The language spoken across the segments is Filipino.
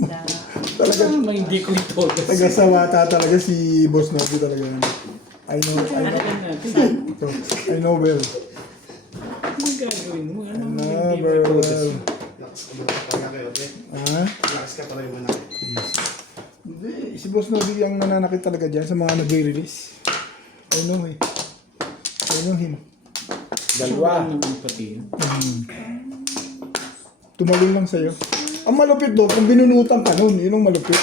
Talaga, Hindi ko ito. taga-sawata talaga si Boss Novi talaga. I know well. Anong gagawin mo? I Ano know hindi very mo well. Ha? Relax ka pala yung manakit. Hindi, si Boss Novi ang nananakit talaga dyan sa mga nagre-release. I know eh. I know him. Dalawa naman pati yun. Tumalon lang sa'yo. Ang malupit doon, kung binunutan ka nun, yun ang malupit.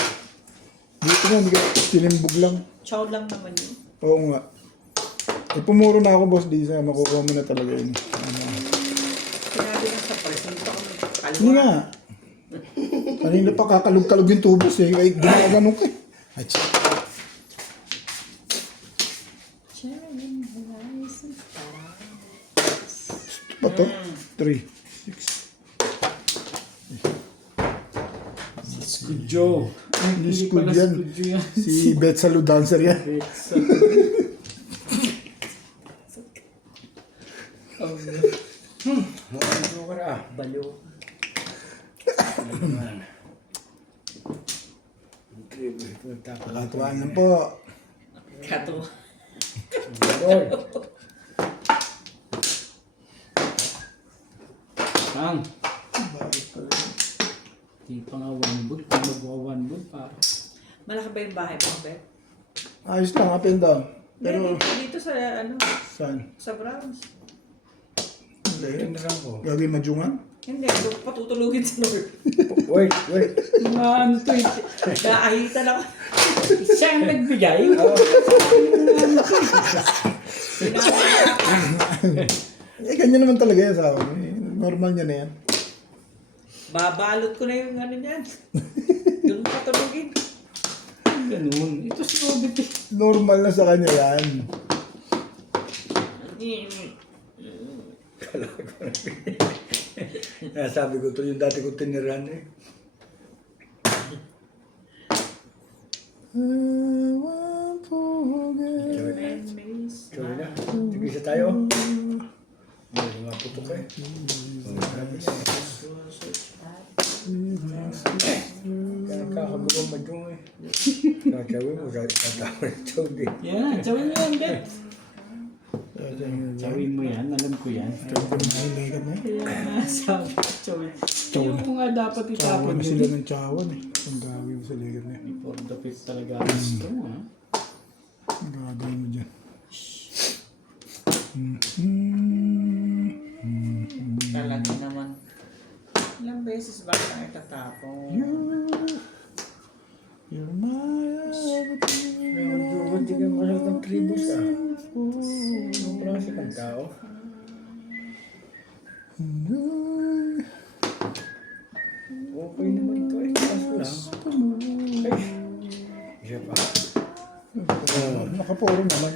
Dito nga, hindi ka tinimbog lang. Chow lang naman yun. Oo nga. Eh, pumuro na ako, Boss Disa. Makukuha mo na talaga yun. Sinabi lang sa person, dito ako magkalwa. Hindi nga. Kanina pa kakalog-kalog yung tubos eh. Ay, ginaganon ka eh. Ay, pa to? 3, 6. Skudyo. Hindi Skudyo yan. Si Betsalu dancer yan. Balo. Nakatuwaan lang po. Kato. Ang. Di pa nga one boot. Di magwa one boot pa. Malaki ba yung bahay mo, Beth? Ayos lang, up and down. Pero, Dito sa, ano, saan? sa Browns. Hindi. Gagawin madyungan? Hindi, doon patutulugin sa Lord. Wait. Mga ano to eh. Naahitan ako. Siyang nagbigay. Eh, ganyan naman talaga yan sa akin. Eh, normal niya na yan. Babalot ko na yung ano niyan. Doon patulugin. Ganun. Ito si Robert eh. Normal na sa kanya yan. Sabi ko ito yung dati ko tinirahan eh. Sorry na. Sige isa tayo. May mga putok eh. Kaya kakagulong madyong eh. Kakawin mo sa tatawa ng tawag eh. Yan. Tsawin mo yan, Bet. Tsawin mo yan. Alam ko yan. Kaya Kaya sabi ko, tsawin. Yung mo nga dapat Chawan itapon na sila yun. ng chawan eh. Ang gagawin mo sa ligat na yan. For the fit talaga gusto mo, ha? Ang gagawin mo dyan. Talaga naman. Ilang beses ba tayo tatapon? You're my everything. Hindi ka masalit ng tribus ah. Anong klase kang tao? Okay naman ito eh. Kaso lang. Ay. Isa pa. Nakapuro naman.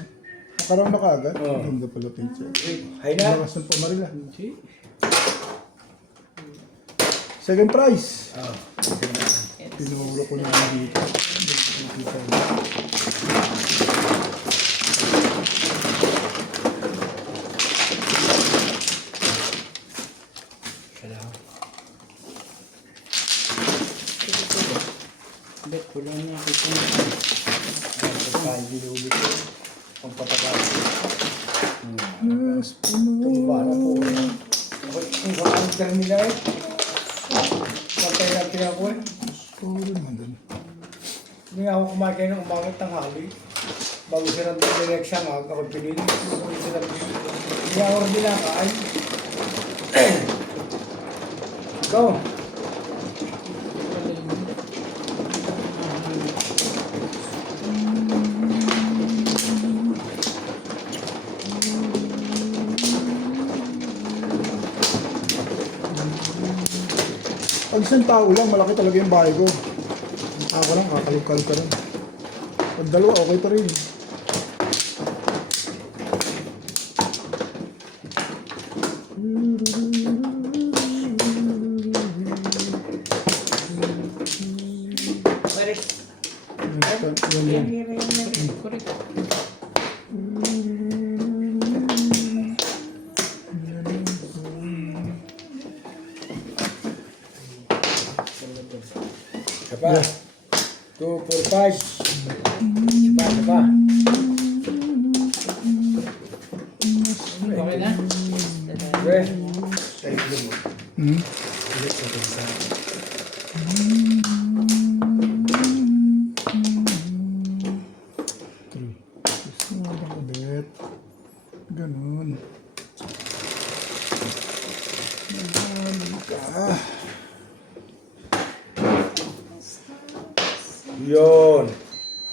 Nakarang na kaagad. Oo. Ganda pala picture. Hay na. Lakas ng pamarila. Hindi. Second prize. Ah. Pinuhula ko naman dito. Salamat. Bet, wala niya ako ito. Pagkain ginulit ko. Ang patagal. Yes, Tumba na po. Ako, ang kakamang termina eh. Pagkain natin ako eh. Puro naman dun. Hindi nga ako kumakain ng umangat ng hali. Bago sila ng exam, ako pinili. Hindi ako rin dinakain. Go! Pag isang tao lang, malaki talaga yung bahay ko. Ako lang, kakalog-kalog ka rin. Pag dalawa, okay pa rin. Correct. Yan. Correct. Isa pa. 2, 4, 5. Isa pa. Okay na? Okay. Hmm? Gusto nga ba ulit? Ganun. Yun.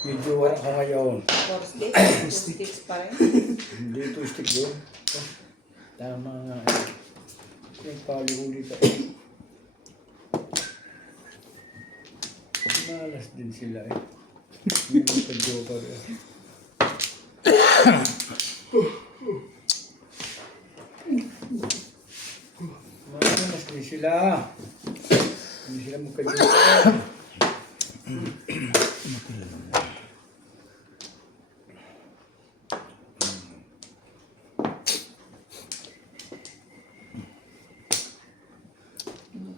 Medyo wala ka ngayon. 4 sticks pa rin. Hindi ito stick doon. Tama nga. Yung pali-huli ka. Malas din sila eh. Hindi mo ka-joker eh. Malas din sila. Hindi sila magka-joker.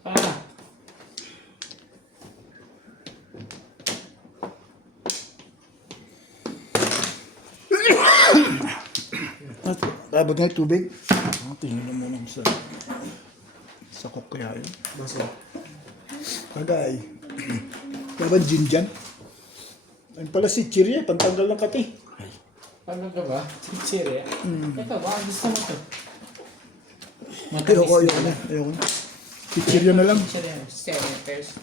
Pa. Abot na yung tubig. Tingnan na muna sa kok kaya yun. Baso. Kagay. Kaya ba gin dyan? Ayun pala si Chirya, pantanggal ng kati. Ano ka ba? Chichiri. Ito ba? Gusto mo to? Ayoko na. Si Chirya na lang. Chichiri. 7 pesos.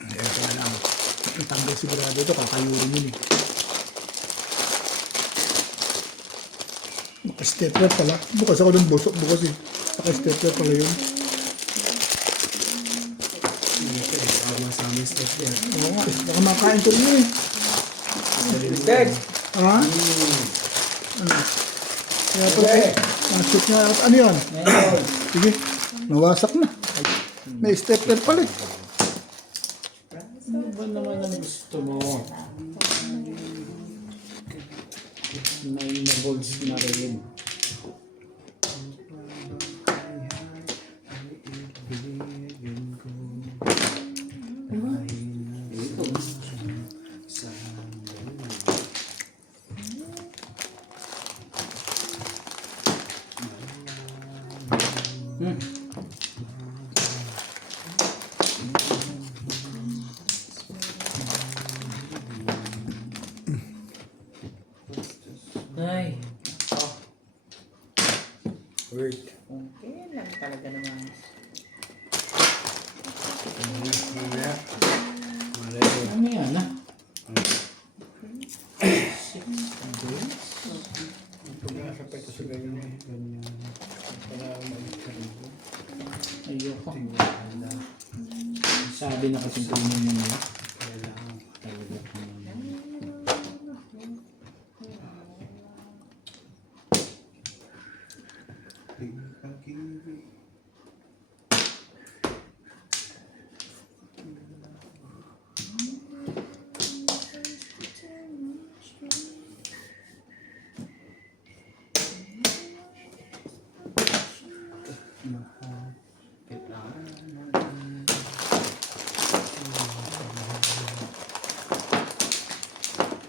Ayoko na lang. Ang tanggal sigurado ito, kakayurin yun eh. Naka-stepler pala. Bukas ako ng busok. Bukas eh. Naka-stepler pala yun. Oo nga. Baka makain ko rin yun eh. Ted! Ha? Ano? Kaya pala eh. Nashoot niya. Ano yun? Ngayon. Sige. Nawasak na. May stepler pala eh. Ano ba naman ang gusto mo? May na-bolts na rin. Ay. Wait. Okay lang talaga naman. Ano yan ah? Pag-asa pa ito sa ganyan eh. Para mag-sarili. Ayoko. Sabi na kasi tingnan mo na. Talaga.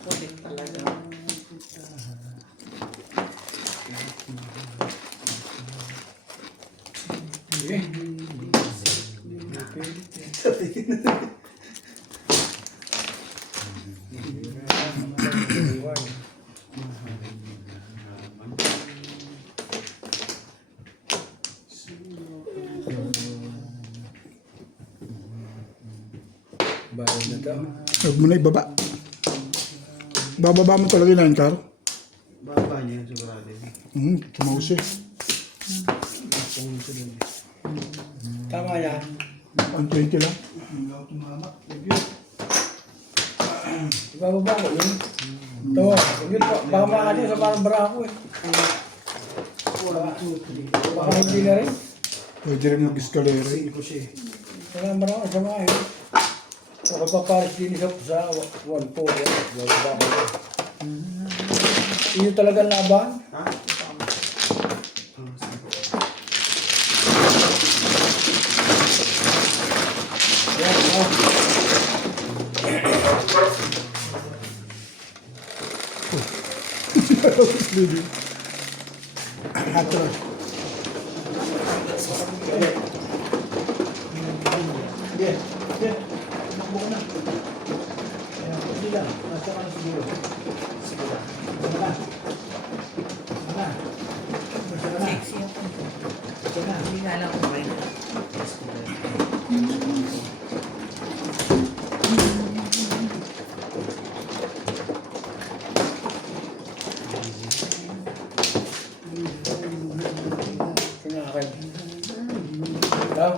Kulit talaga. Sige. Bago na to. Huwag mo na ibaba. Bababa mo talaga yung line car. Baba niya, sigurado. Tumaus eh. Tama yan. 120 lang. Ibababa ko yun. Ito. Yun po. Baka makakali sa parang barako eh. Baka hindi na rin. Pwede rin mag-escalera. Walang barako sa mga eh. Nakapaparis din sa 1-4. Bababa ko. Iyo talaga laban. Ha? Yan. Baby. Atras. Sige. Sige. Takbo ka na. Ayan, hindi lang. Nasa ka na siguro. Sige lang. Nasa ka. Nasa ka. Nasa ka na. Sexy ako. Nasa ka. Hindi nga alam kung kayo. Kinakain. Daw.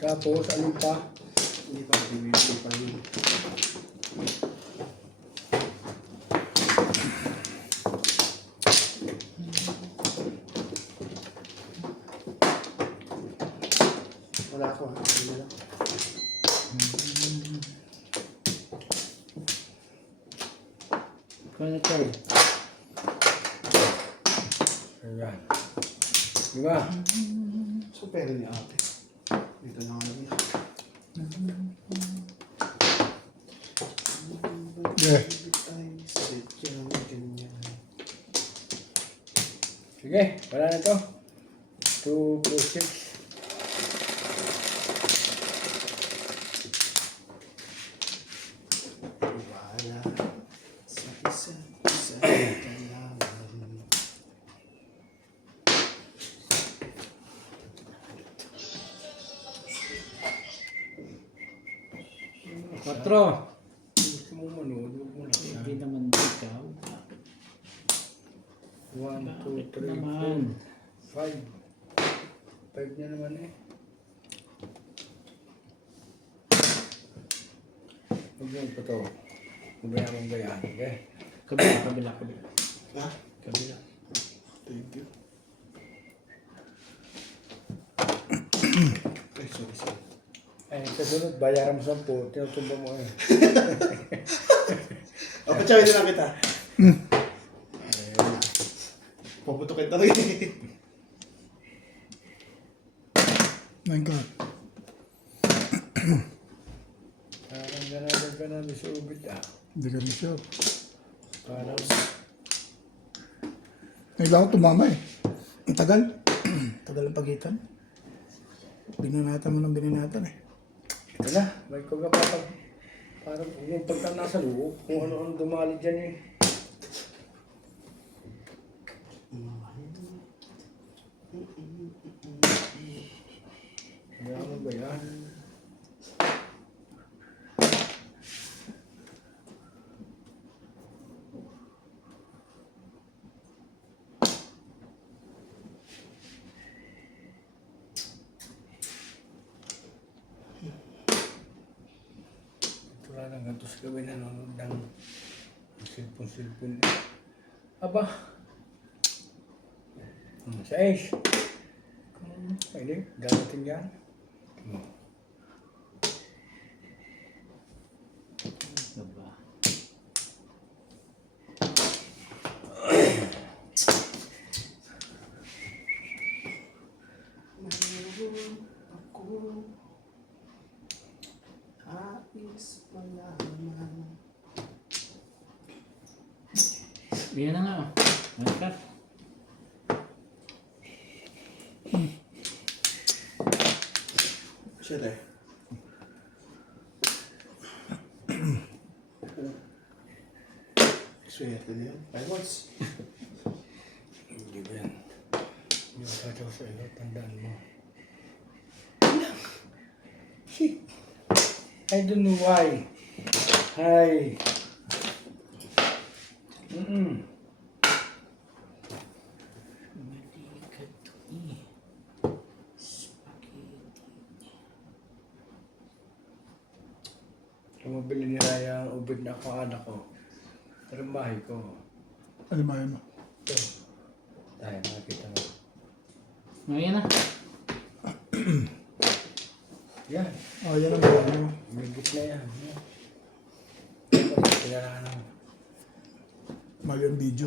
Tapos, alin pa? Hindi pa bibili pa yun. Wala ko ha. Hindi lang. Kaya tayo. Ayan. Diba? So, pera ni ate. Dito na kami. Yeah. Ay, sit yan, ganyan. Sige, wala na to. 2 plus 6. Wala sa isa kailangan. 4. Gusto mo manood, huwag mo lang. Hindi naman ikaw. 1, 2, 3, Naman. 4, 5. 5 na naman eh. Huwag mo pa to. Mabaya mong gayaan, okay? Kabila, kabila, kabila. Ha? Kabila. Thank you. Ay, sorry. Ay, kasunod, bayaran mo 10. Tinutumba mo eh. O, patsawin na lang kita. Ayun. Puputukin talaga eh. My God. Parang ganagag ka na sa ubit ah. Hindi ka rin sure. Parang Kailangan ko tumama eh. Ang tagal. Tagal ang pagitan. Binanatan mo ng binanatan eh. ito na, may kuga pa pag parang yung pagka nasa loob, kung ano-ano dumali dyan eh. Kaya ano ba yan? Wala nang ganito sa gawin nanonood ng cellphone. Aba. Sa Ace. Pwede, gamitin yan. Ito ba? Ako ais malaman. Yan na nga. Nagkat. Shit eh. Swerte na yan. 5 months. Hindi ba yan? Hindi ko tatawag sa iyo, tandaan mo. I don't know why. Hi. Malikat to eh. Spaghetti. Tumabili ni Raya ang ubid na ako anak ko. Pero ang bahay ko. Alimayan mo. Ito. Tayo, makikita mo. Ngayon na. Yan. Oh, yan ang bahay mo. May gitna yan. Kailangan ng... Mali ang video.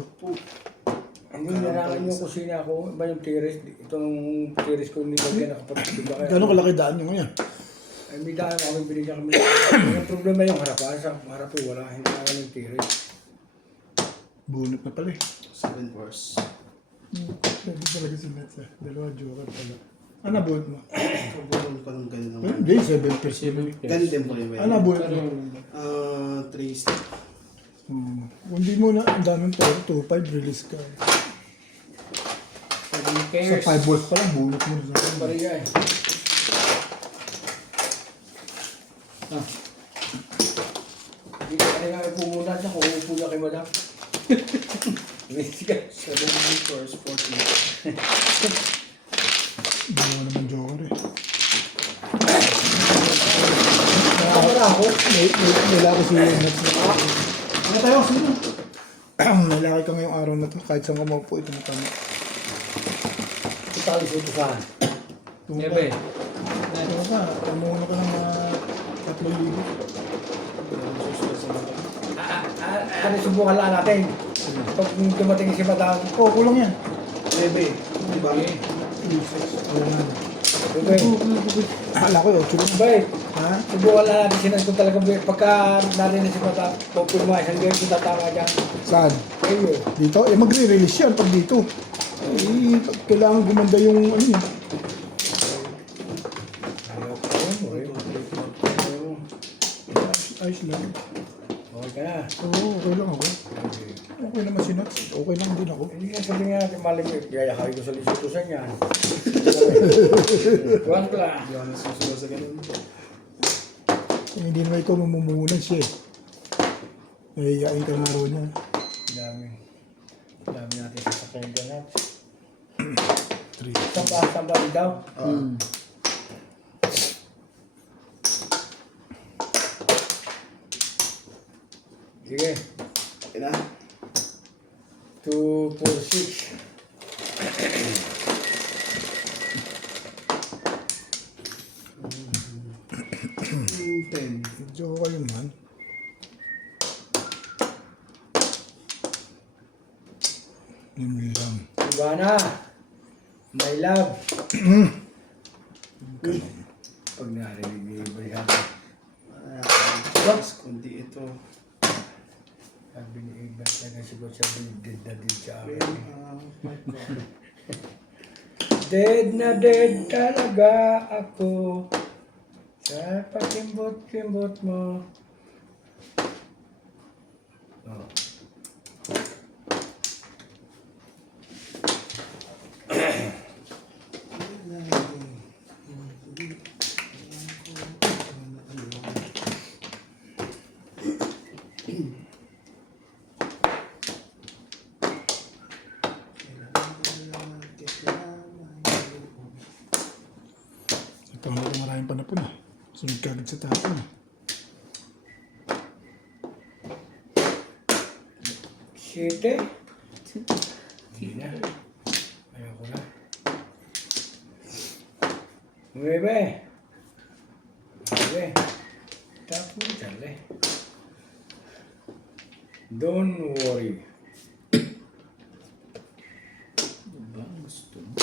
Hindi, narangan yung kusina ko. Iba yung tiris. Itong tiris ko nilagyan na kapatid. Diba kaya? Gano'ng kalaki daan nyo ngayon? Ay, may dahil kami binigyan kami. Yung problema yung harapan. Sa harapan wala. Hindi naman yung tiris. Bunot na pala eh. 7 fours. Pwede talaga si Nets eh. Dalawa joker pala. Ano bunot mo? Kabulan pa ng ganun naman. Hindi, 7%. Ganun din po yung Ano bunot mo? 3 step. Hindi mo na, ang daming pera, 2-5, release ka. Sa 5 volts pa lang, bunot mo na sa Bariya eh. Ah. Hindi ka nga pumunat na kung upo na kay madam. Sige. 7 fours, 14. Dalawa naman joker eh. Wala ako. Lalaki si Nets. Ano tayo? Sino? Lalaki ka ngayong araw na to, kahit saan ka maupo, ito na tama. Tali sa utusan. Nebe. Ano ka, pamuna ka ng 3,000. Ano subukan lang natin? Pag dumating si madam, Oh, kulang yan. Lebe. Diba? okay. Akala ko yun, chulo. Bay, Ha? subukan lang natin sinas ko talaga. Pagka narinig si madam, pupulma, isang game kita tama dyan. Saan? Kayo. Dito? Eh, magre-release yan pag dito. Eh, kailangan gumanda yung ano yun. Ayos lang. Okay ka na. Oo, okay lang ako. Okay naman si Nats. Okay lang din ako. Hindi nga sabi nga natin malimit. Kaya kayo ko sa lisutusan yan. Tuwan ko lang. Hindi ako nasusunod sa ganun. Eh, hindi naman ikaw mamumunan siya eh. Nahihiyain ka nga raw niya. Dami. Dami natin sa sakyan dyan. 3. Samba daw. Sige. Okay na. 2, 4, 6. Ten. Medyo kayo man. Yun lang. Ivana. My love. Pag narinig ni Ibrahim. Kundi ito. Sabi ni Ibrahim talaga siguro siya dead na dead sa akin. Dead na dead talaga ako sa pakimbot-kimbot mo. Oh. Ito na ito maraming panapon eh. Sunod ka agad sa tapon eh. Siyete? Hindi na. Ayoko na. Nueve. Nueve. Tapos dali. Don't worry. Ba, gusto mo?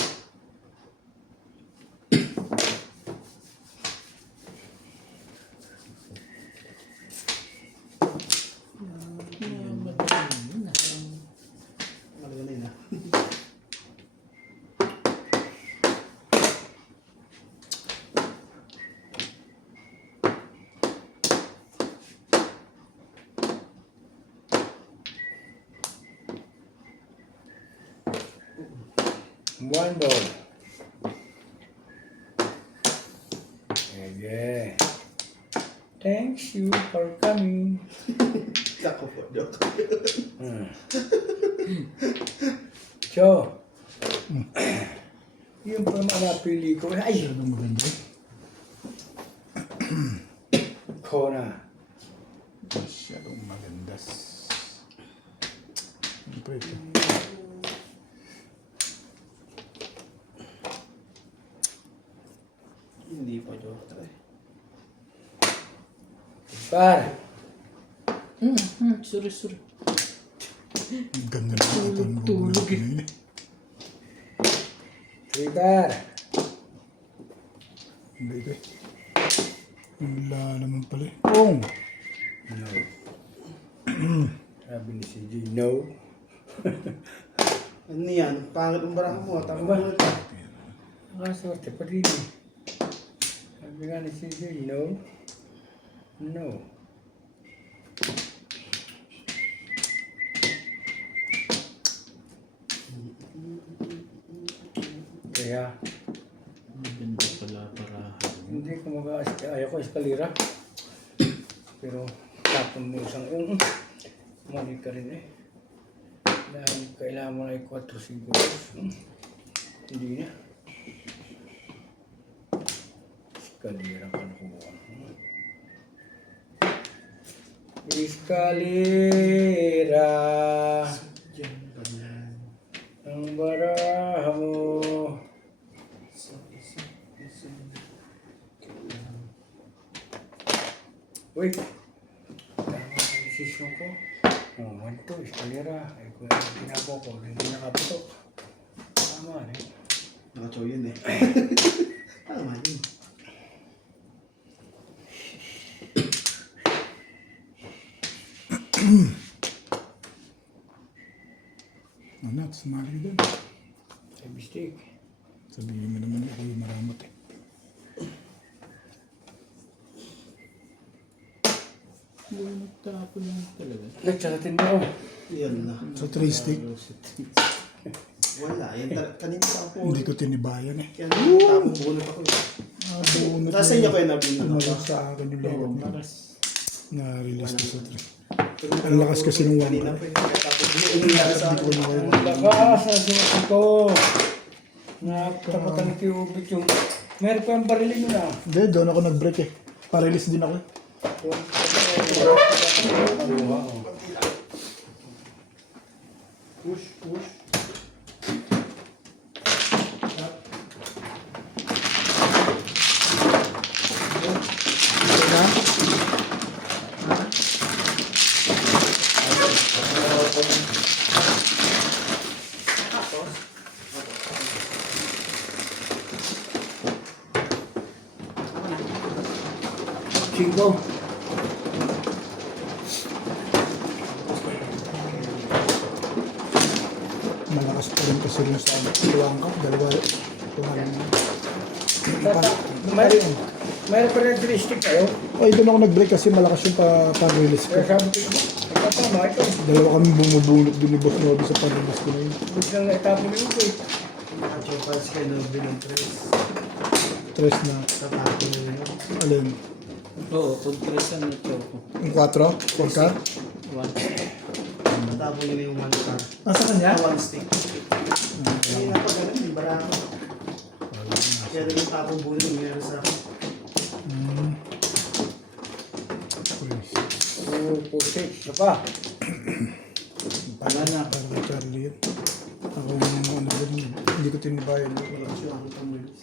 Malaga na yun ah. One ball. Okay. Thanks you for coming. Ako po, joke. So, yung pa napili ko, ay, Masyadong maganda eh. Kona. Masyadong magandas. Ano pa ito? Hindi pa joke. Par. Sorry. Ang ganda na ito. Tulog eh. Three par. Hindi ito eh. Wala naman pala eh. Pong! No. Sabi ni CJ, no. Ano yan? Pangit ang barako mo. Tama Ba? mo. Nakaswerte pa rin eh. Sabi nga ni CJ, no? No. Kaya, Maganda pala para. hindi ko ayaw ko eskalira. Pero, tapon mo isang mali ka rin eh. Dahil kailangan mo na 4-5 hindi na. Eskalira ka na kumuha. Eskalira Diyan ba yan? ang baraha mo. Uy, tama ang desisyon ko. Oh, ito, eskalera. Ay, kung ano tinapo ko, hindi nakaputok. Tama eh. Nakachow yun eh. Tama yun. Anak, sumali doon. Ay, mistake. Sabihin mo naman ako yung maramot eh. Hindi nagtapon lang talaga. Nagsalatin mo. Yan na. Sa 3 stick, Wala. Yan kanina pa ako. hindi ko tinibayan eh. Kaya tapong bunot ako. Buo na Nasa inyo kayo nabinot tumalon ako. sa akin yung Oo, lewat niya. maras. Na-release ko sa 3. Ang lakas kasi nung one Kanina ko. pa yun. Kaya tapos bunot nangyari sa Hindi ko na akin. kaya. Ang lakas ang suot ko. Nakapatan ng kiubit yung... Meron pa yung barilin mo na. Hindi, doon ako nag-break eh. Pa-release din ako eh. Push, push. Cinco. Malakas pa rin kasi rin sa dalawang cup. Dalawa. Meron pa rin joystick kayo. Ay, doon ako nag-break kasi malakas yung pa-release ko. Kaya sabi ko, tama ito. Dalawa kami bumubunot din ni Boss Nobi sa pa-release ko na yun. Gusto lang naitapon mo yung eh. Nakachow pads kayo na binong tres. Tres na. Sa tapo na yun. Alin? Oo, kontrasan na ito ko. Yung 4? 4 ka? One. Natapon nyo na yung one car. Nasa kanya? One stick. Kaya pa ganun, di barako. Kaya rin yung tapong bunot nangyari sa akin. Pusik. Ano pa? Wala na. Para kay Charlie yun. Ako yung ano din. Hindi ko tinibayan. Malakas yung aking pang-release.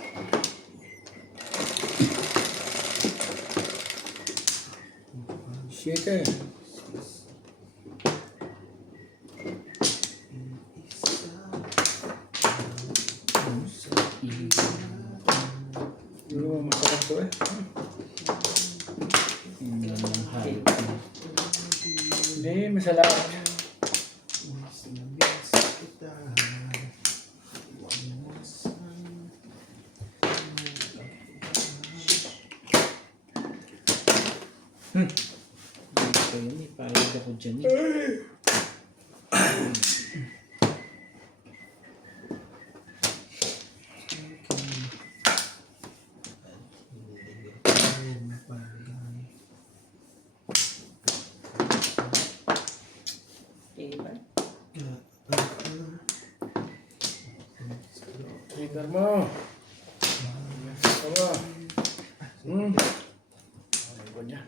Siete. Dulu masarap to eh. Hindi, masarap. Ito yun eh, payag ako dyan eh. Diba? Trigger mo. Tama. Ay, ganyan.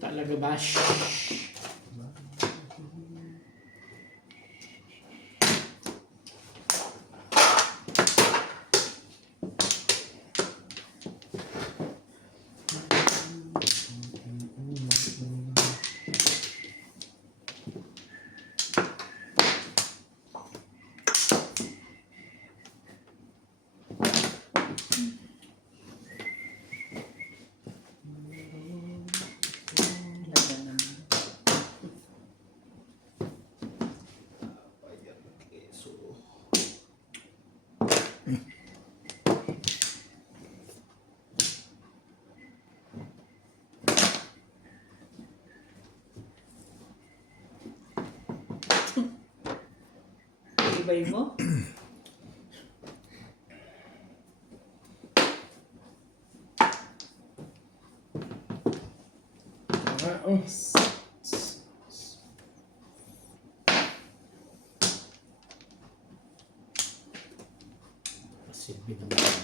Talaga bash. tibay mo? Silbi naman.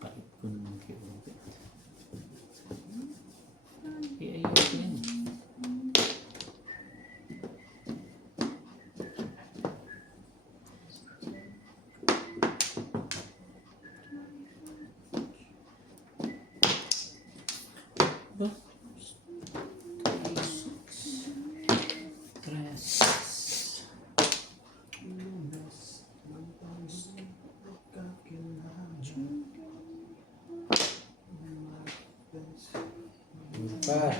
Kapit ko naman kayo. Ayos yan. Ba? Tres. Pa.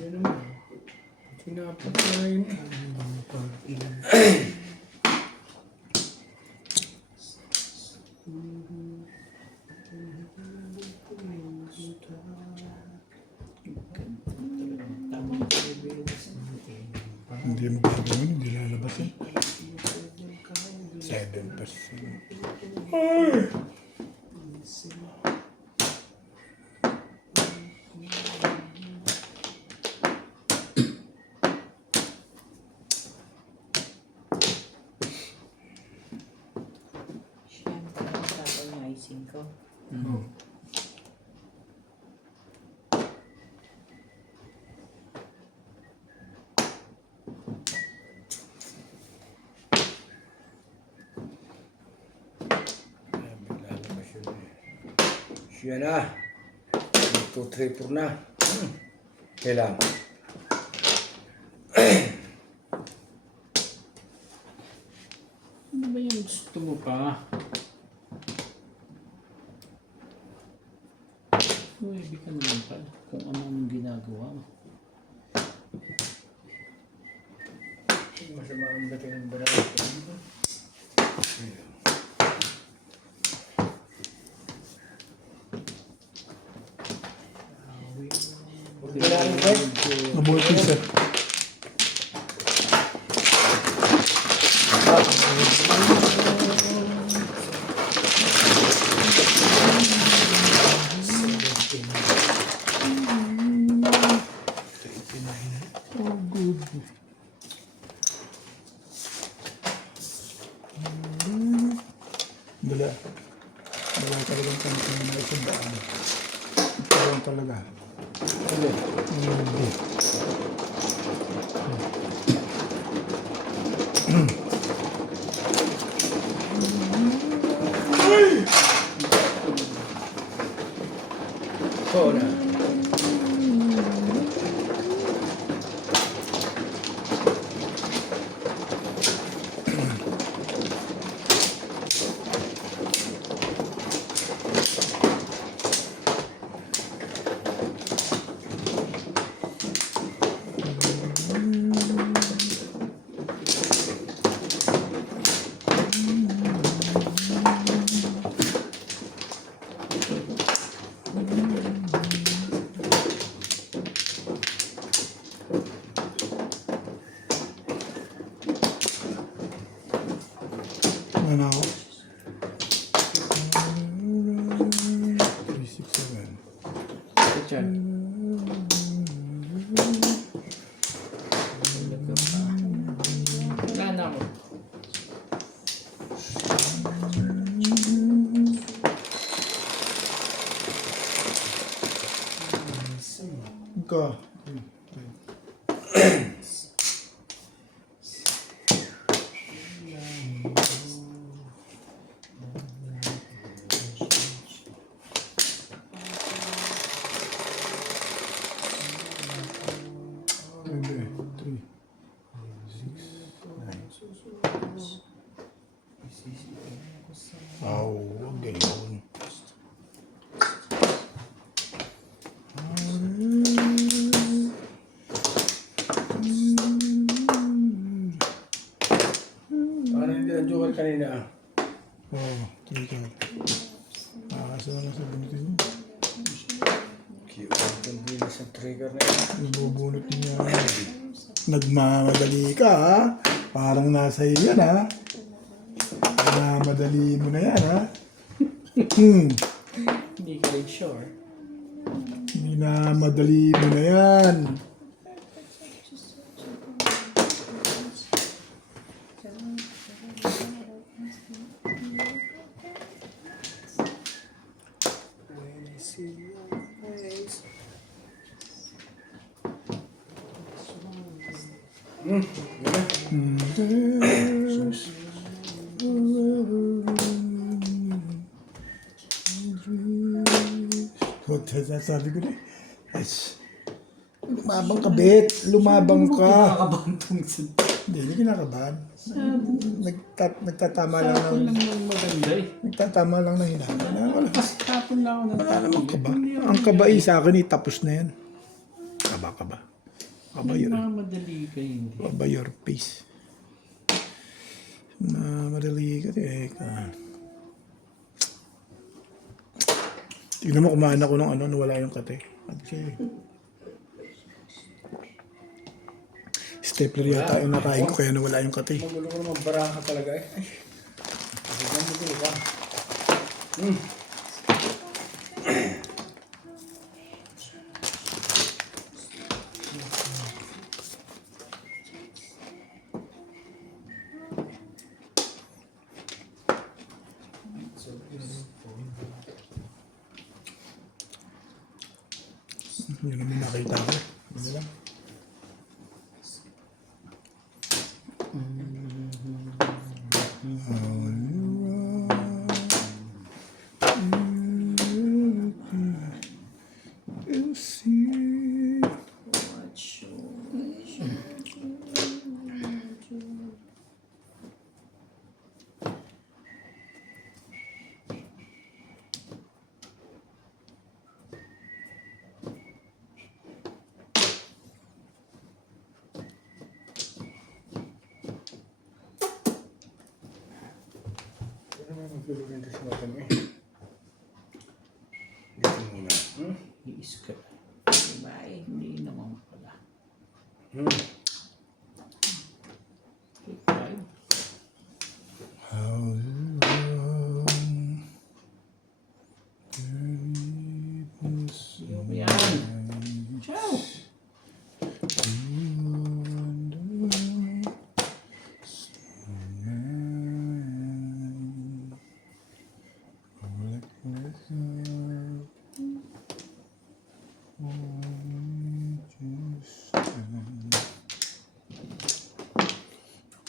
Yan naman. Tinapat na yun. Tamang level sa atin. Hindi mo gagawin, hindi lalabas eh. 7%. Siyempre, tapos yung icing ko. Lalabas yun eh. Siya na. 2, 3, 4 na. Kailangan. Ano ba yung gusto mo pa? Uy, ka naman pala kung ano ang ginagawa mo. Masama ang dating ng barang. Kailangan ba? Mabuti sir. Oh, good. Wala. Wala talagang kanya na isang daan. Wala talaga. Hindi. Oo na. Ano ako? 367. Richard. Wala na ako. ka. Maybe 3, 6, 9. Oh, wag ganyan. Ano hindi na joker kanina ah? Oh, trigger. Asa na sa bunitin mo? Cute. Ang bilis ng trigger na yun. Nabubunot niya. Nagmamadali ka ha? Parang nasa iyo yan ha? Nagmamadali mo na yan ha? Hindi ka rin sure. Minamadali mo na yan. Huwag sasabi ko na. Yes. Lumabang ka, Bet. Lumabang ka. Nakakabantong sa Hindi, hindi kinakabahan. Nagtatama lang tapon ng... lang ng maganda eh. Nagtatama lang ng hinahan. Wala. Tapon lang ako ng Wala tapon. namang kaba. Ang kaba sa akin tapos na yan. Kaba. Kaba Hindi yun. na madali ka hindi. Kaba your face. Madali ka. Teka. Tignan mo kumain ako ng ano, nawala yung kate. Okay. Stapler yata yung nakain ko kaya nawala yung kate. Magulo ko naman baraka talaga eh. Ay. Ang magulo ka. Yun naman nakita ko. Yun na lang. You'll see. Ano naman magulo rin sa mata mo eh. Dito muna. Iis ka. Diba eh, hindi naman pala. Take time. How Yung yan. Ciao!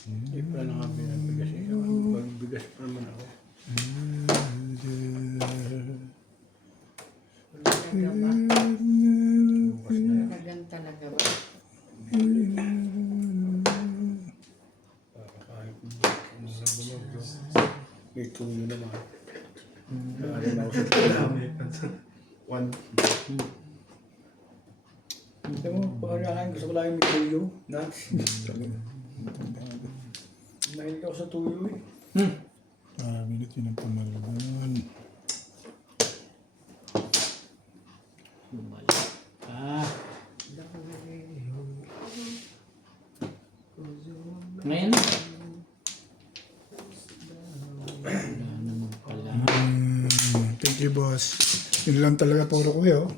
Hindi pala nakabili ng bigas eh. Magbigas pa naman ako. Talagang talaga ba? Para kahit mga bumagyo. May tuyo naman. Naarin ako sa tuyo. Ito mo, pakakain gusto ko lang yung may tuyo. Nuts. Mahilig ako sa tuyo eh. minute yun ang pamalaban. Bumalik ka. Ngayon? Wala naman pala. Thank you, boss. Yun lang talaga puro ko eh, oh.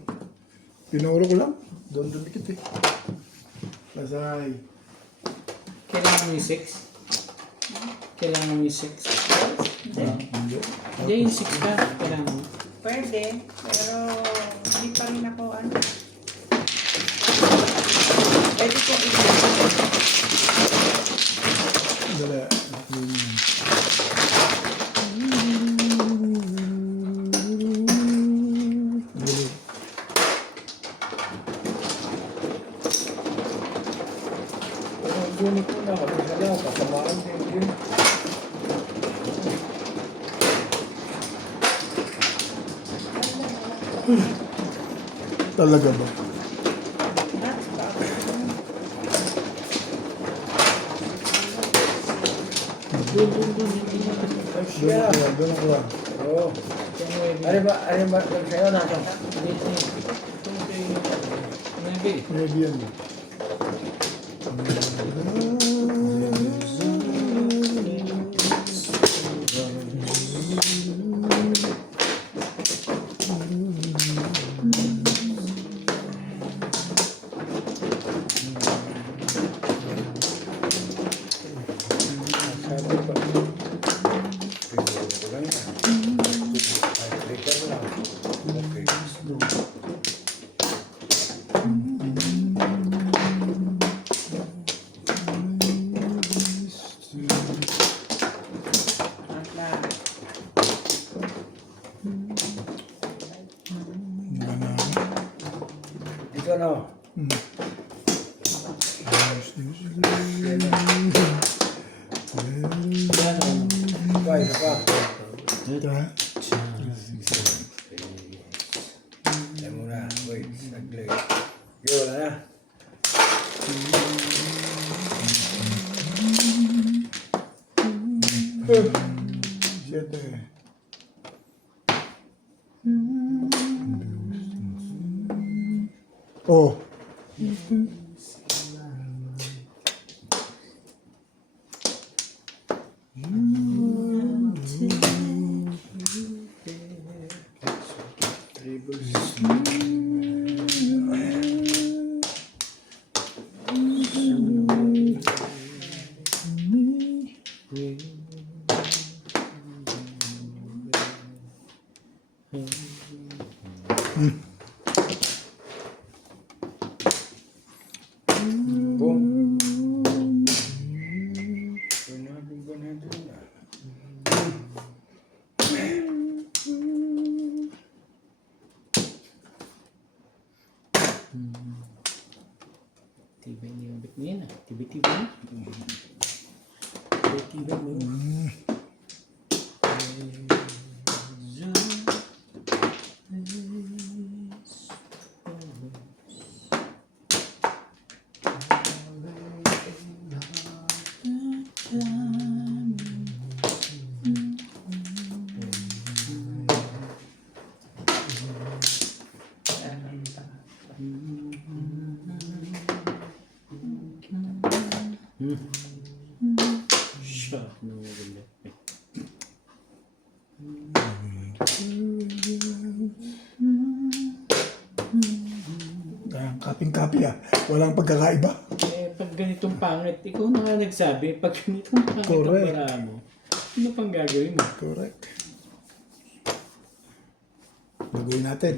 Pinuro ko lang. Doon dikit eh. Pasay. Kailangan mo yung 6? Kailangan mo yung 6? Hindi. Hindi, yung 6 ka. Kailangan mo. Pwede, pero hindi pa rin ako ano. Pwede kong i-check. Dala. Dali. Pero ang gunit ko na kami sa lang, kasamaan din yun. Talaga ba? Siya. Doon ako lang. Oo. Ano ba yung sa'yo natin? Maybe yan. Sabi ko. Siguro ko lang yan. Ay, trigger lang. Okay. Dito na. Pa, isa pa. Ito. Tayo muna. Wait, saglit. Yo, wala na. Siyete. Oh. Boom. 100 na. Tibay niya yung bit mo yan ah. Tibay-tibay mo. Tibay-tibay mo yun. Siya. Nangugulo. Kaping-kapi ah. Walang pagkakaiba. Eh, pag ganitong pangit, ikaw na nga nagsabi, pag ganitong pangit ang Correct. para mo, ano pang gagawin mo? Correct. Gagawin natin.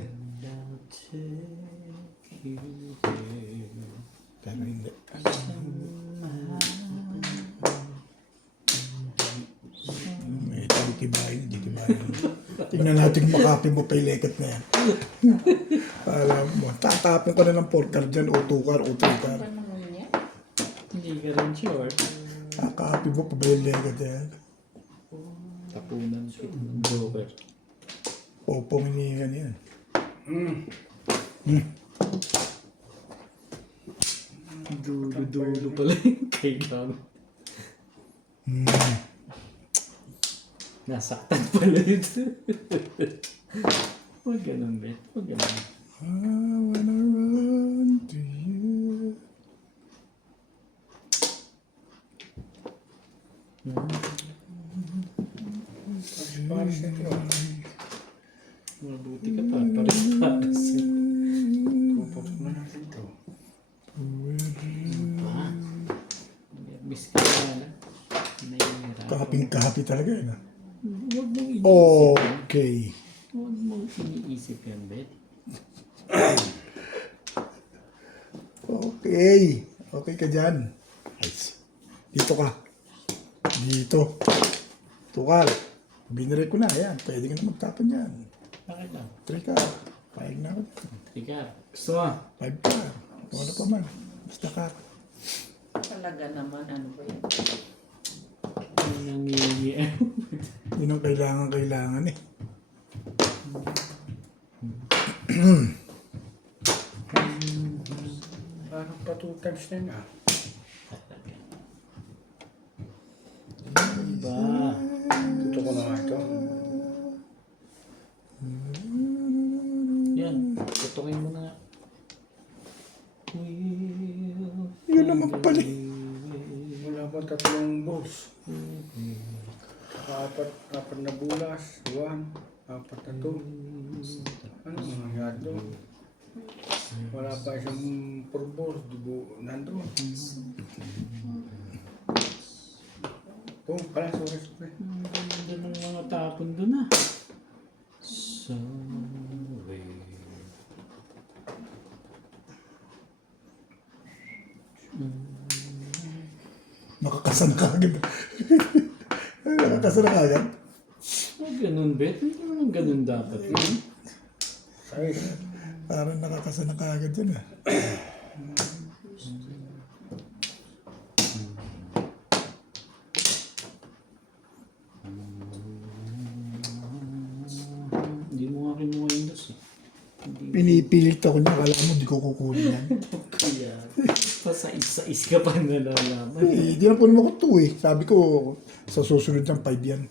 Pero hindi. May titibayin, titibayin. Tingnan natin kung makapi mo pa yung lekat na yan. Alam mo, tatapin ko na ng 4 car dyan, o 2 car, o 3 car. Hindi ka rin sure. Kakapi mo pa ba yung lekat na yan? Tapunan kita ng broker. Popong hinihingan yan. Dulo-dulo pala yung kailangan. Nasaktan pala ito. Huwag ganun, Bet. Huwag ganun. I wanna run to you. Paris na ito. Mabuti ka pa. Pares-pares. Pupapok na natin ito. Miss ka na. Nahihirap. Kaping-kapi talaga yan. ah. Huwag mong iniisip. Okay. Huwag mong iniisip yan, Bet. Okay. Okay ka dyan. Nice. Dito ka. Dito. Tukal. Binire ko na. Ayan. Pwede ka na magtapon yan. Bakit lang? 3 ka. Payag na ako. Ika. Gusto mo? 5 ka. Kung ano pa man. Basta ka. Talaga naman, ano ba yan? Ano nangyayari? Yun ang kailangan eh. Parang pa 2 times na yun ah. Ba? Tuto ko na nga ito. Yan. Tutukin mo na. Yun naman pala eh. Wala pa 3 balls. Apat na bulas. 1, 4 na 2. Ano nangyari doon? Wala pa isang 4 balls. Dugo nandun. Pala, sorry. Doon ang mga tapon doon ah. Sorry. Makakasa na kagad. Nakakasa na kagad. Oh, ganun, Bet. Hindi naman ganun dapat. Size. Parang nakakasa na kagad yun ah. Hindi mo nga kinuha yung dos eh. Pinipilit ako niya. Akala mo di ko kukunin yan. Kaya, pasais-sais ka pa nalalaman. Eh, di na po naman ko 2 eh. Sabi ko, sa susunod ng 5 yan.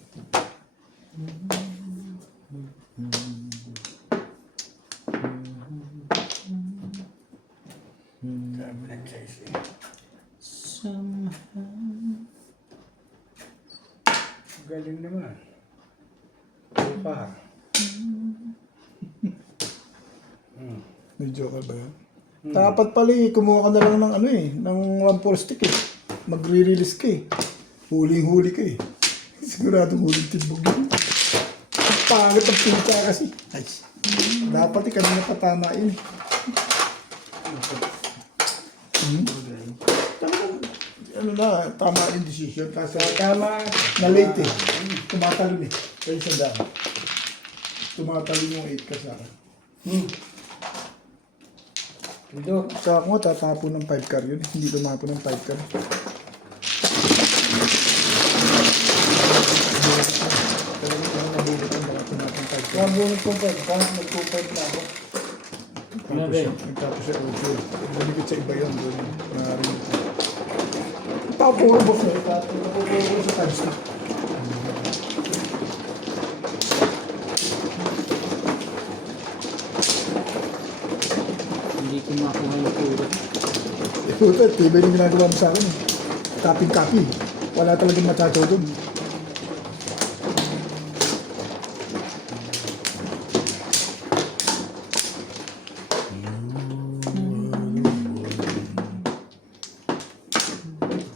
Sabi ng size eh. Somehow. Galing naman. Par. May joker ba yan? Dapat pala eh, kumuha ka na lang ng ano eh, ng 1-4 stick eh. Magre-release ka eh. Huling-huli ka eh. Sigurado huling tibog yun. Ang pangit ang pinta kasi. Ay, dapat eh, kanina pa tama yun eh. Talagang, ano na, tama yung decision. Kasi Tama. na late eh. Tumatalon eh. Kaya sa daan. Tumatalon yung 8 ka sa akin. Pindot. Sa ako nga, tatapon ng 5 car yun. Hindi tumapon ng 5 car. Talagang kung nabulit ang mga tumapon 5 car. Bunot ko pa. Parang mag-2.5 na ako. Nagtapos siya 8. Naligit sa iba yun. Doon. Narinig ko. Tapuro boss na. Tapuro sa times na. Hindi ko makuha yung puro. Eh, puta, tiba yung ginagawa mo sa akin eh. Tapping copy. Wala talagang machachaw doon.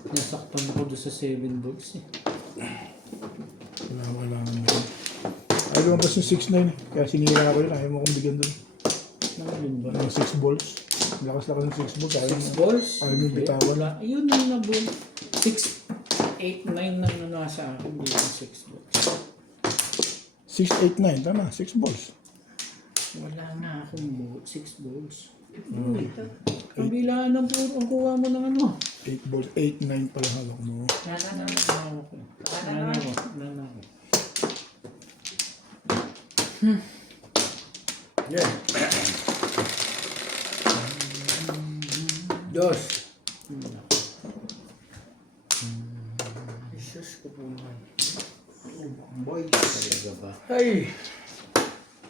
Nasaktan ako doon sa 7 bucks eh. Wala naman yun. Ayaw lumabas yung 6-9 eh. Kaya sinira ko yun. Ayaw mo kong bigyan doon. Nalun ba? Ng 6 balls. Lakas-lakas ng 6 balls. Ayaw mo. Balls? Ayaw mo bitawan. Wala. Ayun yung nabun. 6, 8, 9 na nasa akin. Hindi yung 6 bucks. 6, 8, 9. Tama, 6 balls. Wala nga akong 6 balls. Kabilaan ng puro. Ang kuha mo ng ano. 8 balls. 8, 9 pala hawak mo. Nanawa ko. Nanawa ko. Yeah. Dos. Jesus ko po man. Talaga ba? Ay!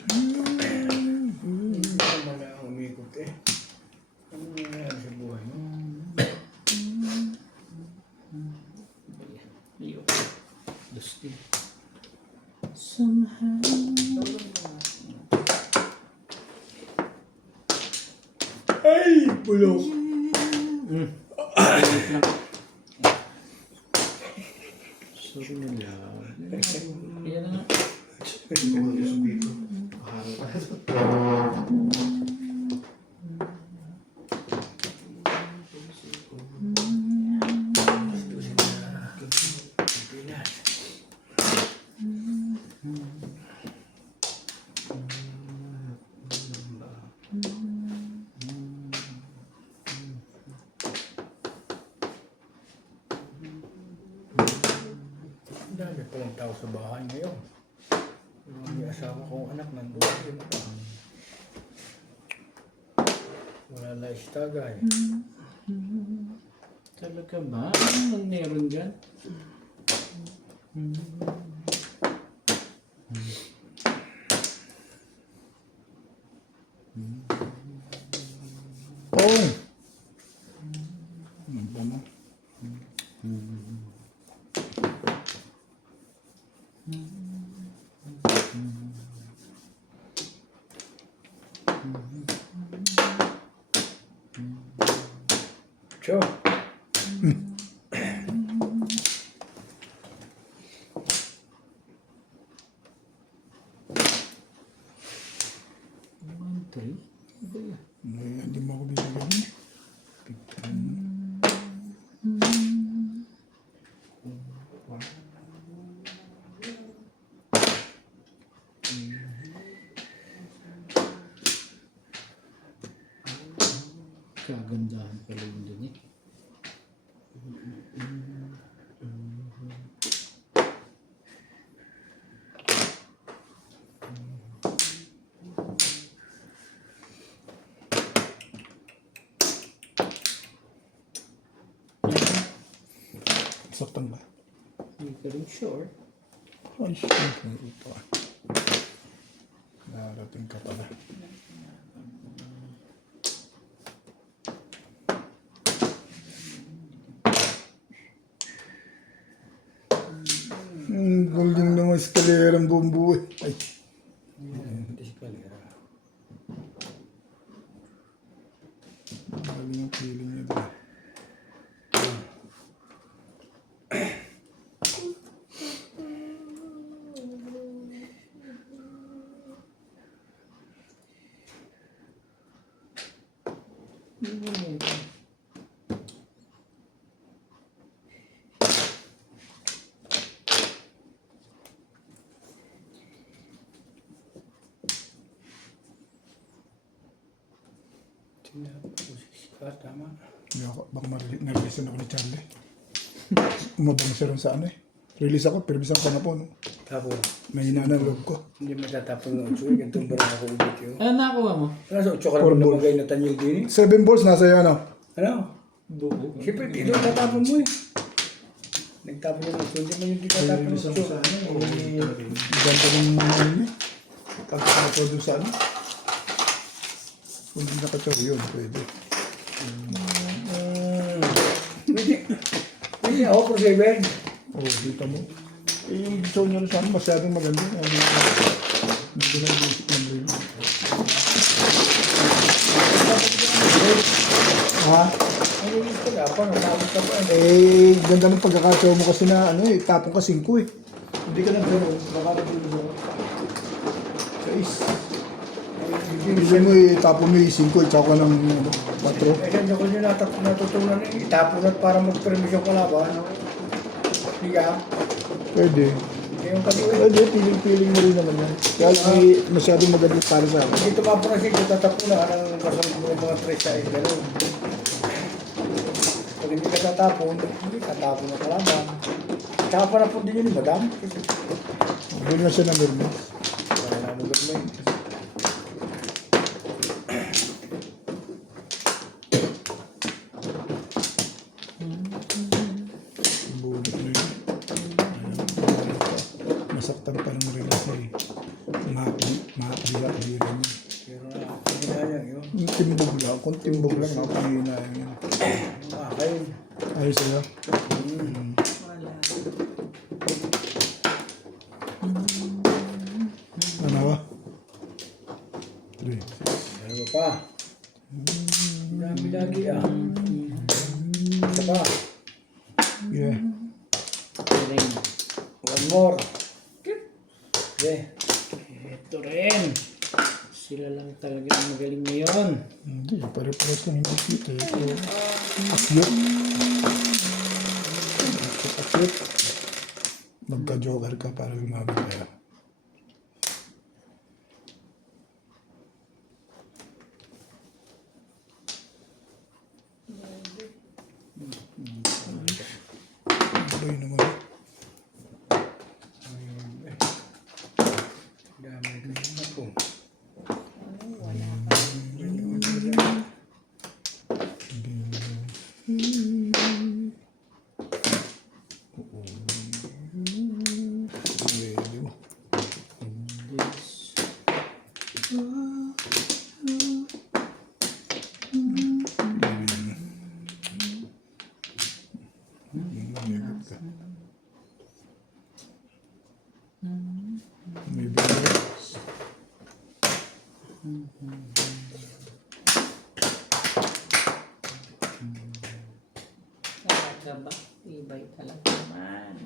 Hindi naman na ako umikot eh. Ano nangyayari sa buhay mo? Ayun. Dusty. Somehow. Ay! Bulok! Wait lang. Sorry na lang. Ayan na nga. palang tao sa bahay ngayon. Yung may asawa kong anak nandun din pa. Wala na istagay. Talaga ba? Anong meron dyan? Oh! Ano ba mo? So, One, three? Ano ba yan? Hindi mo ako bibigyan. Kagandahan pala yun din eh. Saktan ba? Hindi ka rin sure. Ay, siyempre ito. Narating ka pala. Golden naman escalera ang buong buhay. Ay, eskalera. galing ang feeling niya doon. Ano ba yan? Tama. Hindi ako, baka ma-release ako ni Charlie. Umabang siya rin sa ano eh. Release ako, pero bisang pa na po. No? Tapos, Mahina na ang loob ko. hindi matatapon ng 8. Ganitong barang ako ubit yun. Ano nakuha mo? Ano sa 8 ka Four naman balls. namagay na tanyil din eh? 7 balls nasa iyo ano? Ano? Buo. Siyempre, dito tatapon mo eh. Nagtapon yung 8. Hindi man yung di tatapon ng 8. Ganda ng ano niya. Pagkakato doon sa ano. Kung hindi nakataw yun, pwede. Pwede ako for 7. Oo, dito mo. Eh, yung show niya rin sa ano, masyadong maganda. Hindi ko na isip ng review. Ha? Ano yung pag-apa? Nakabot ka pa. Eh, ganda ng pagkakataw mo kasi na ano eh, tapong ka 5 eh. Hindi ka nag-gano'n, nakakatulog ako. 6. Hindi mo eh, tapon mo yung 5, tsaka ng 4. Eh, kanya ko nyo natutunan eh. Itapon at para mag-permission ka laban. Hindi ka? Pwede. Yung kaliwin. Pwede, piling-piling mo rin naman yan. Kaya may masyadong maganda para sa akin. Hindi tumapon na siya, tatapon na. Anong kasunod mo mga 3 size, gano'n. Pag hindi ka tatapon, hindi tatapon na kalaban. Tsaka pa na po din yun ni madam. Kasi Doon na siya ng normal. wala na mo gano'n. Bulit na yun. Masaktan pa ng relax eh. Mahapila yun. Pero na, hindi na yan yun. Yung timbog lang, kung timbog lang, nakapangina yun. Kayo. Ayos sa'yo. Wala. Ano ba? 3. Ano ba pa? Dami lagi ah. Isa pa. Yeah. Ring. One more. Okay. Ito rin. Sila lang talaga ang magaling ngayon. Hindi, pare-pares lang yung dito. Ito, akyot. Akyot. Magka-joker ka para lumabit kaya. Ano ba yun naman? Talaga ba? Ibay talaga naman.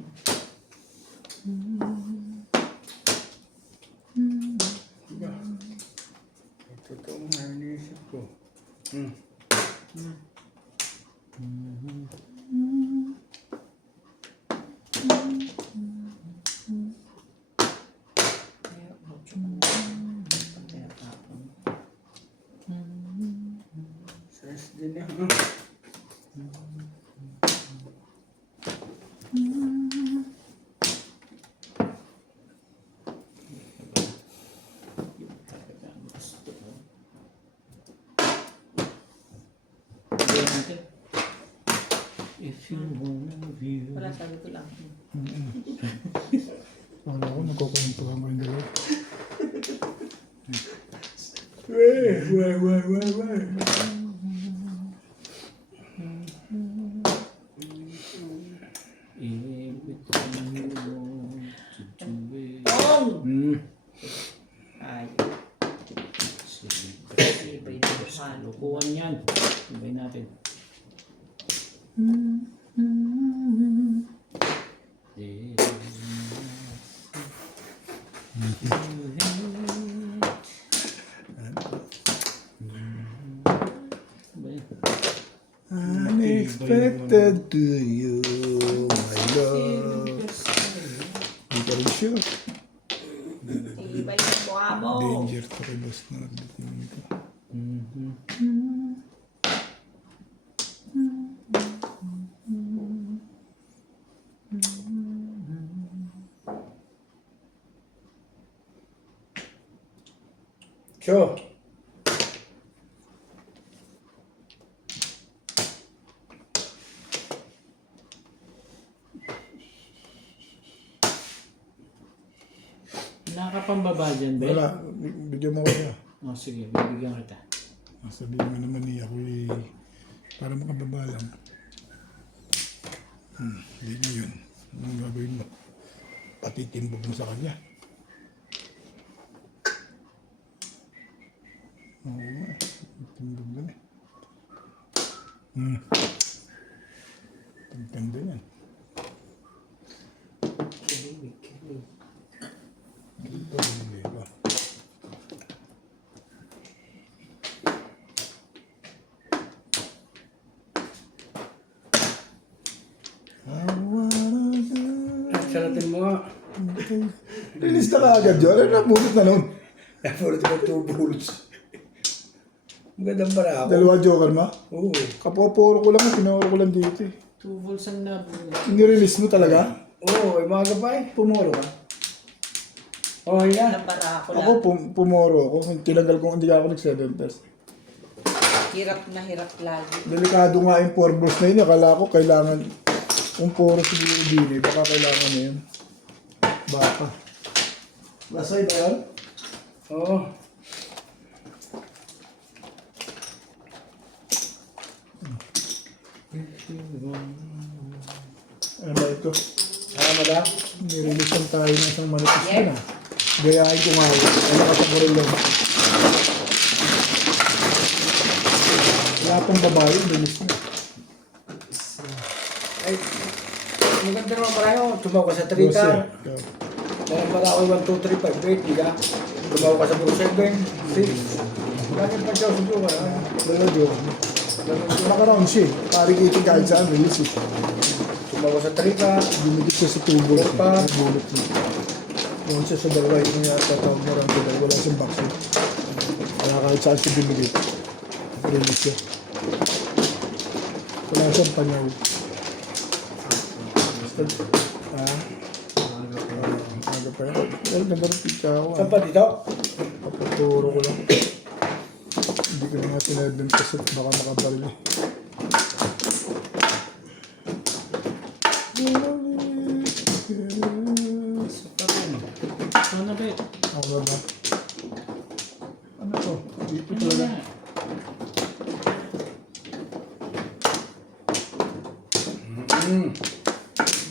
Diba? Ito itong nanisip ko. Kaya, mucho na. Kaya tapon. Stress din eh. Talaga ang gusto ko. Gawin natin. If you wanna view. Wala, sabi ko lang. Wala ko, nagkukwentuhan ko yung dalawa. Everything you want to do it. Tong! Ay, Sige. ibay na buhan. Lukuhan yan. Ibay natin. Unexpected to you, my love. Hindi ka rin sure. Ibay na mukha mo. Danger to kay Boss Norbit yung ito. So, Nakakapambaba dyan ba? Wala, bigyan mo ko siya. Oh, sige, bibigyan kita. Sabihin mo naman niya ako para makababa lang. Hindi na yun. Anong gagawin mo? Patitimbog mo sa kanya. Oo nga, timbog na eh. Tagtanda yan. Dito, hindi ba? salatin mo nga. Release na ka agad yun. Ano na bunot na nun? Napulot ko 2 bullets. Magandang para ako. Dalawa joker ma? Oo. Kapoporo ko lang, pinoro ko lang dito eh. 2 volts ang nabuli. Nirelease mo talaga? Oo, may mga gabay. Pumoro ka? Oo, yan. Nabara ako Ako lang. pumoro ako. Tinagal ko, hindi ako nag-7 test. Hirap na hirap lagi. Delikado nga yung 4 balls na yun. Akala ko kailangan, kung puro siguro din eh, baka kailangan na yun. Baka. Lasay ba yan? Oo. Ano ba ito? Madam? Nirelease lang tayo ng isang manipis din ah. Gayahin ko nga yun. Ano ka sa kuril lang. Wala pang babae, release na. Ay, maganda naman para yun. Tumaw ka sa 3 Dose. car. Meron pala ako 1, 2, 3, 5, 8, di ka? Tumaw ka sa 7, 6. Bakit pa siya siguro ka? Dalawa joke. Nakaroon siya eh. Pari kiting kahit saan, release eh. Tumaw ka sa 3 car. Dumidit siya sa tubo. Pa. Bullet niya. Doon siya sa dalawa. Yung yata tawag mo rin dalawa. Wala siyang vaccine. Kaya kahit saan siya dumidit. Release siya. Wala siyang panyaw. Basta, ha? Aga pa yan. Well, nag-repeat ka ako. Saan pa dito? Papaturo ko lang. Hindi ko na nga sinabing kasi baka makabaril eh. Ano ba ito? Ako ba? Ano to? Dito talaga.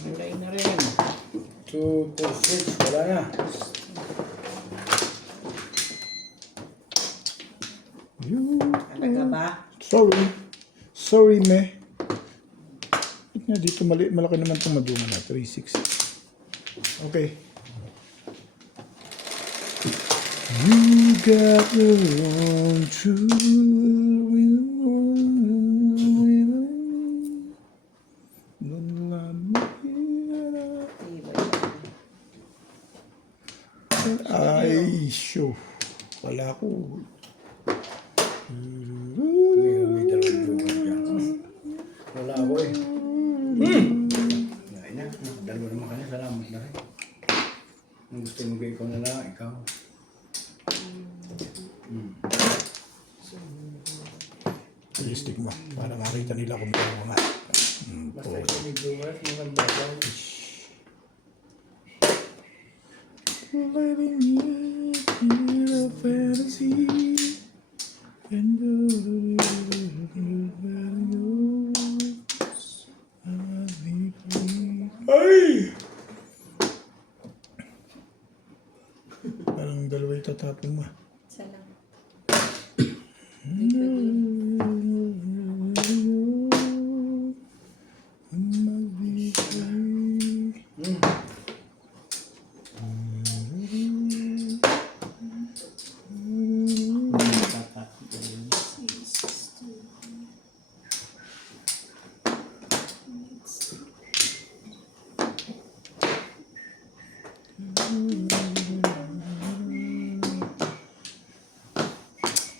Mulay na rin. 2, 4, 6. Wala na. You. Talaga ba? Sorry. Sorry, me. Ba't nga dito malaki naman itong madungan na. 3-6. Okay. You got the wrong Ay, show. Wala ko. May dalawang joker dyan. Wala ako eh. Ngayon na, dalawa naman kanya. Salamat na rin. Kung gusto mo ikaw na lang, ikaw. Stick mo. Para makita nila kung ito mga. Basta ikaw may joker, maganda daw. Letting me feel a fantasy. And ay! Parang dalawa itatapon mo. Isa lang.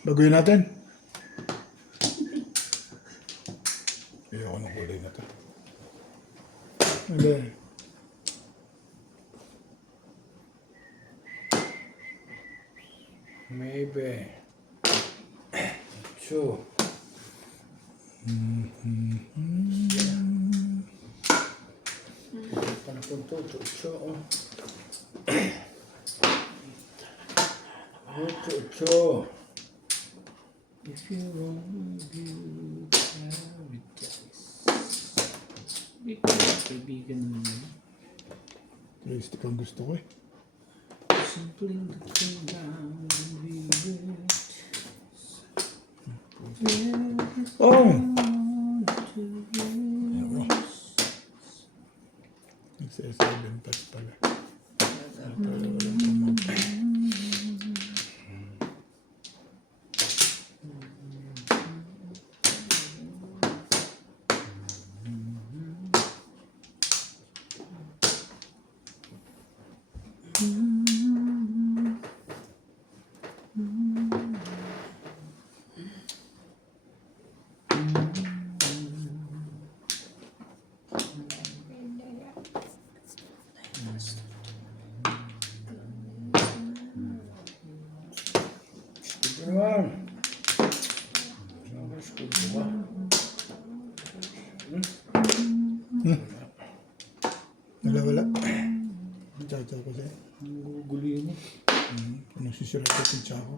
Baguhin natin. Ayoko ng kulay na to. Okay. Maybe. So. Panapon to. So. So. If you want to paradise. Ikaw, kaibigan mo yun. Stick ang gusto ko eh. Simply looking down and leave it. Oh! To you. Nagsa-7 pass pala. Everyone. Sabes ko ba? Wala. Chacha ko sa'yo. Gugulo yun eh. Nagsisira ko yung tsako.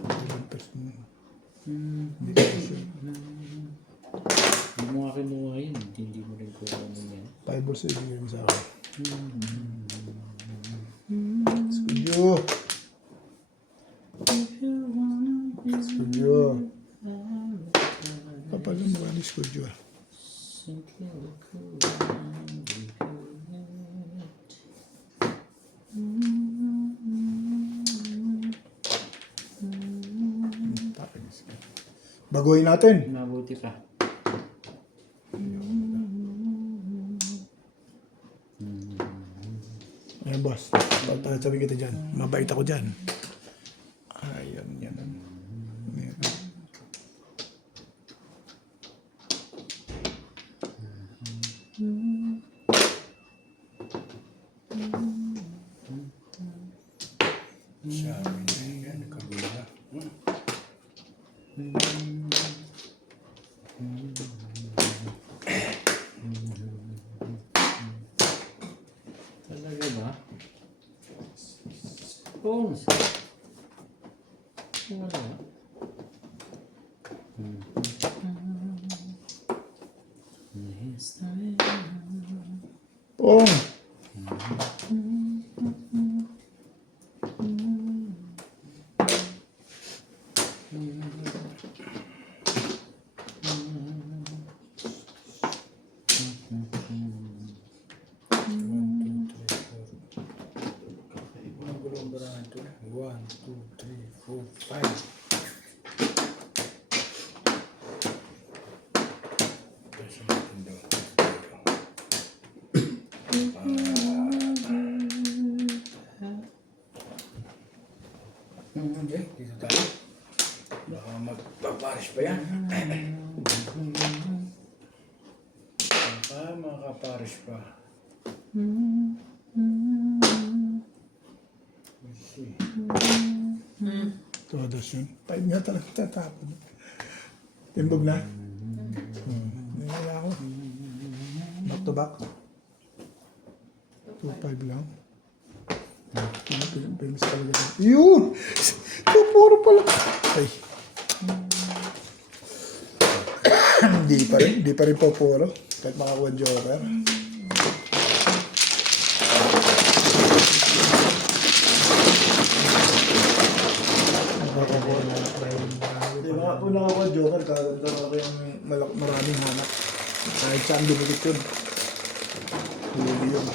Ilang pass mo. Hindi ko siya. Hindi mo nga kinuha yun. Hindi mo rin kuha mo yan. 5 balls ay ibigay mo sa akin. Studio! Studio! Papalam mo ka ni Studio. Simply look around, leave it. Baguhin natin. Mabuti pa. Ayan boss. Sabi kita dyan. Mabait ako dyan. Ayan yan. Ayan. Sabi niya yan, kabila. Talaga ba? Bones. Wala. Oh! Dito tayo. Baka magpaparis pa yan. Baka makaparis pa. Let's see. Todos yun. 5 nga talaga tatapon. Timbog na. Nangyayon ako. Back to back. 2-5 lang. Pilis talaga. Yun! Puro pala. Ay. Hindi pa rin po puro. Kahit makakuha joker. Hindi mga po nakakuha joker. Kaganda ako yung maraming hanap. Kahit saan dumikit yun. Huli yun.